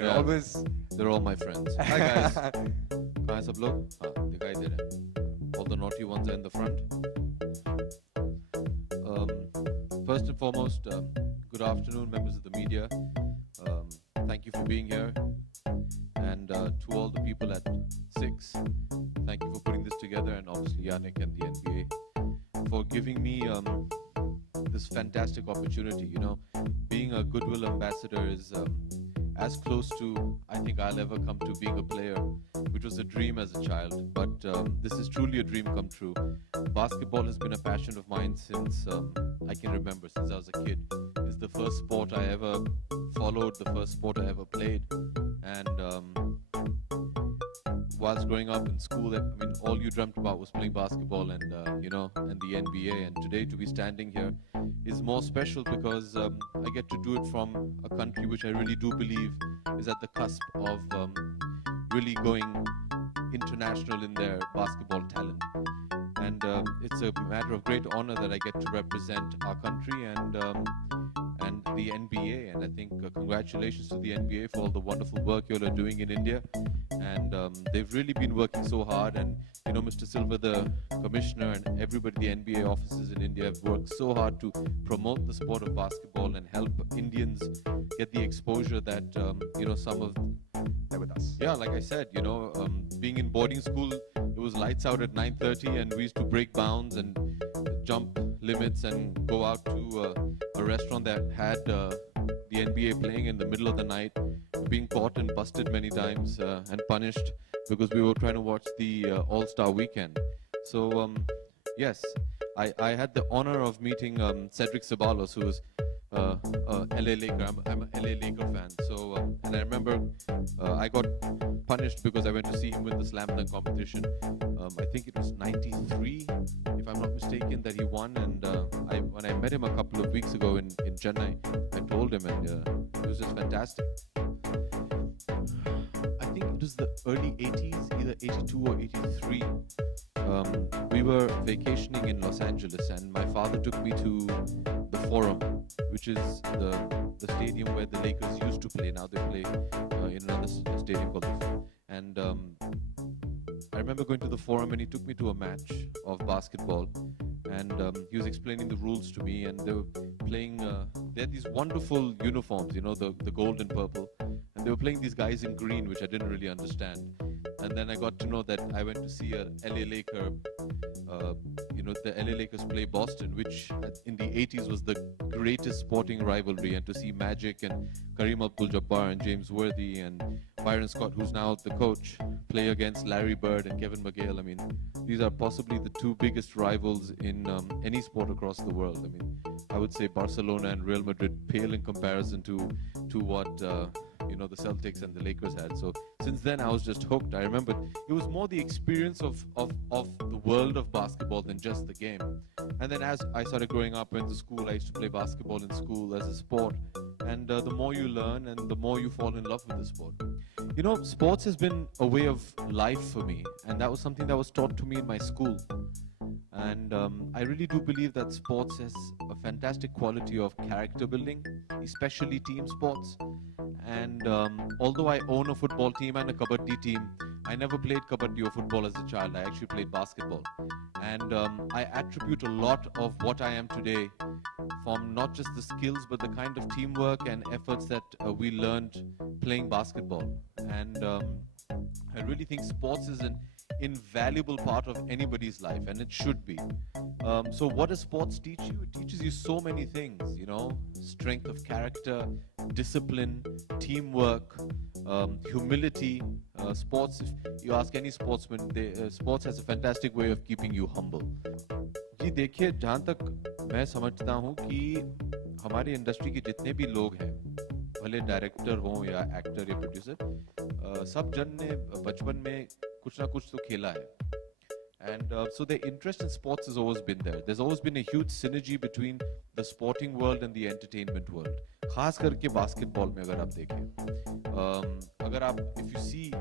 You're Yeah. always. They're all my friends. Hi guys. कहाँ हैं सब लोग? हाँ, दिखाई दे रहे हैं. All the naughty ones are in the front. First and foremost, good afternoon, members of the media. Thank you for being here. And to all the people at Six, thank you for putting this together, and obviously Yannick and the NBA for giving me this fantastic opportunity. You know, being a Goodwill ambassador is as close to I think I'll ever come to being a player, which was a dream as a child. But this is truly a dream come true. Basketball has been a passion of mine since I can remember, since I was a kid. It's the first sport I ever followed, the first sport I ever played. And whilst growing up in school, I mean, all you dreamt about was playing basketball and, and the NBA. And today to be standing here is more special because I get to do it from a country which I really do believe is at the cusp of really going international in their basketball talent. And it's a matter of great honor that I get to represent our country and the NBA. And I think congratulations to the NBA for all the wonderful work you all are doing in India. And they've really been working so hard. And, you know, Mr. Silver, the commissioner, and everybody, the NBA offices in India have worked so hard to promote the sport of basketball and help Indians get the exposure that, some of... They're with us. Yeah, like I said, being in boarding school, it was lights out at 9:30 and we used to break bounds and jump limits and go out to a restaurant that had the NBA playing in the middle of the night, being caught and busted many times and punished because we were trying to watch the All-Star Weekend. So, yes, I had the honor of meeting Cedric Ceballos, who is LA Laker. I'm a LA Laker fan. So, and I remember I got punished because I went to see him win the slam dunk competition. I think it was 93, if I'm not mistaken, that he won. And when I met him a couple of weeks ago in Chennai, I told him, and it was just fantastic. I think it was the early 80s, either 82 or 83. We were vacationing in Los Angeles, and my father took me to the Forum, which is the stadium where the Lakers used to play. Now they play in another stadium called the Forum. And I remember going to the Forum, and he took me to a match of basketball, and he was explaining the rules to me, and they were playing, they had these wonderful uniforms, the gold and purple, and they were playing these guys in green, which I didn't really understand. And then I got to know that I went to see a LA Laker, the LA Lakers play Boston, which in the 80s was the greatest sporting rivalry, and to see Magic and Kareem Abdul-Jabbar and James Worthy and Byron Scott, who's now the coach, play against Larry Bird and Kevin McHale. I mean, these are possibly the two biggest rivals in any sport across the world. I mean, I would say Barcelona and Real Madrid pale in comparison to what the Celtics and the Lakers had. So since then, I was just hooked. I remember it was more the experience of the world of basketball than just the game. And then as I started growing up, went to school, I used to play basketball in school as a sport. And the more you learn and the more you fall in love with the sport. Sports has been a way of life for me. And that was something that was taught to me in my school. And I really do believe that sports has a fantastic quality of character building, especially team sports. And although I own a football team and a kabaddi team, I never played kabaddi or football as a child. I actually played basketball. And I attribute a lot of what I am today from not just the skills, but the kind of teamwork and efforts that we learned playing basketball. And I really think sports is an invaluable part of anybody's life, and it should be. So what does sports teach you? It teaches you so many things, strength of character, discipline, teamwork, humility. Sports, if you ask any sportsman, sports has a fantastic way of keeping you humble. जी देखिए, जहाँ तक मैं समझता हूँ कि हमारी industry के जितने भी लोग हैं, भले डायरेक्टर हों या एक्टर या प्रोड्यूसर, सब जन ने बचपन में कुछ ना कुछ तो खेला है. And so the interest in sports has always been there. There's always been a huge synergy between the sporting world and the entertainment world. खास करके बास्केटबॉल में अगर आप देखें, अगर आप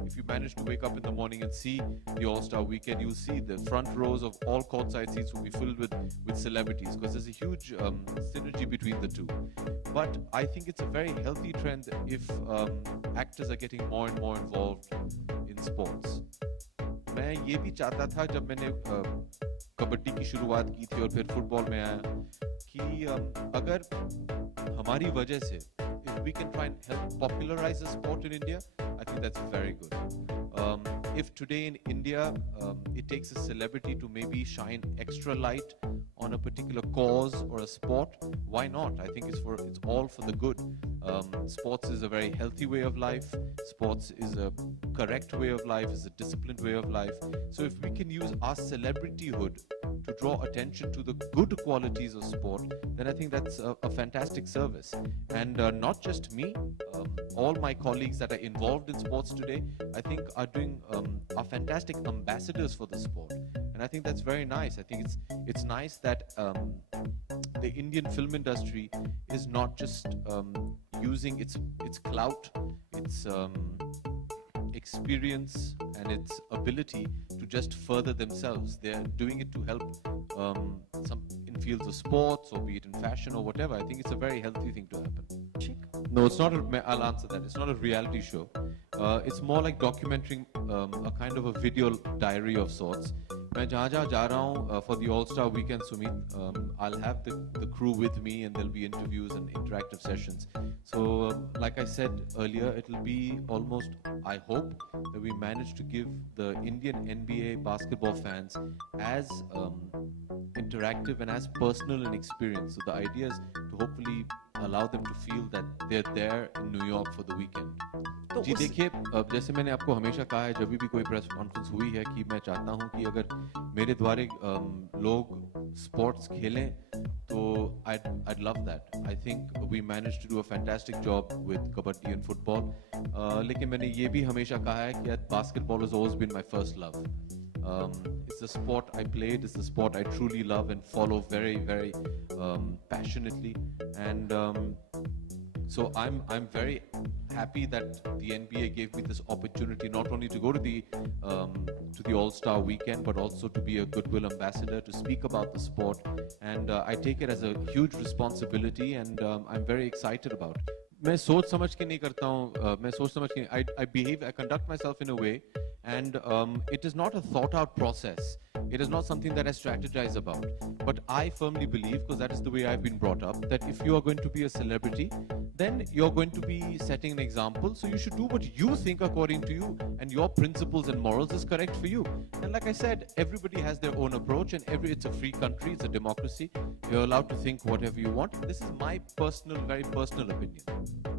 if you manage to wake up in the morning and see the All-Star Weekend, you'll see the front rows of all courtside seats will be filled with celebrities, because there's a huge synergy between the two. But I think it's a very healthy trend if actors are getting more and more involved in sports. मैं ये भी चाहता था जब मैंने कबड्डी की शुरुआत की थी और फिर फुटबॉल में आया कि अगर हमारी वजह से if we can try and help popularize the sport in India, I think that's very good. If today in India it takes a celebrity to maybe shine extra light on a particular cause or a sport, why not? I think it's all for the good. Sports is a very healthy way of life. Sports is a correct way of life, is a disciplined way of life. So if we can use our celebrityhood to draw attention to the good qualities of sport, then I think that's a fantastic service. And not just me, all my colleagues that are involved in sports today, I think are fantastic ambassadors for the sport. And I think that's very nice. I think it's nice that the Indian film industry is not just using its clout, its experience and its ability to just further themselves. They're doing it to help some in fields of sports, or be it in fashion or whatever. I think it's a very healthy thing to happen. No, it's not. I'll answer that. It's not a reality show. It's more like documenting a kind of a video diary of sorts. मैं जहाँ जा रहा हूँ for the All-Star Weekend, Sumit, I'll have the crew with me, and there'll be interviews and interactive sessions. So, like I said earlier, it'll be almost, I hope, that we manage to give the Indian NBA basketball fans as interactive and as personal an experience. So the idea is to hopefully allow them to feel that they're there in New York for the weekend. जी देखिए, जैसे मैंने आपको हमेशा कहा है, जब भी कोई प्रेस कॉन्फ्रेंस हुई है, कि मैं चाहता हूं कि अगर मेरे द्वारा लोग स्पोर्ट्स खेलें तो I'd love that. I think we managed to do a fantastic job with kabaddi and football. लेकिन मैंने ये भी हमेशा कहा है कि basketball has always been my first love. It's the sport I played, it's the sport I truly love and follow very, very passionately. And so I'm very happy that the NBA gave me this opportunity not only to go to the All-Star Weekend, but also to be a goodwill ambassador, to speak about the sport. And I take it as a huge responsibility, and I'm very excited about it. मैं सोच समझ के नहीं करता हूँ, मैं सोच समझ के I conduct myself in a way, and it is not a thought out process. It is not something that I strategize about. But I firmly believe, because that is the way I've been brought up, that if you are going to be a celebrity, then you're going to be setting an example. So you should do what you think according to you, and your principles and morals is correct for you. And like I said, everybody has their own approach, and it's a free country, it's a democracy. You're allowed to think whatever you want. This is my personal, very personal opinion.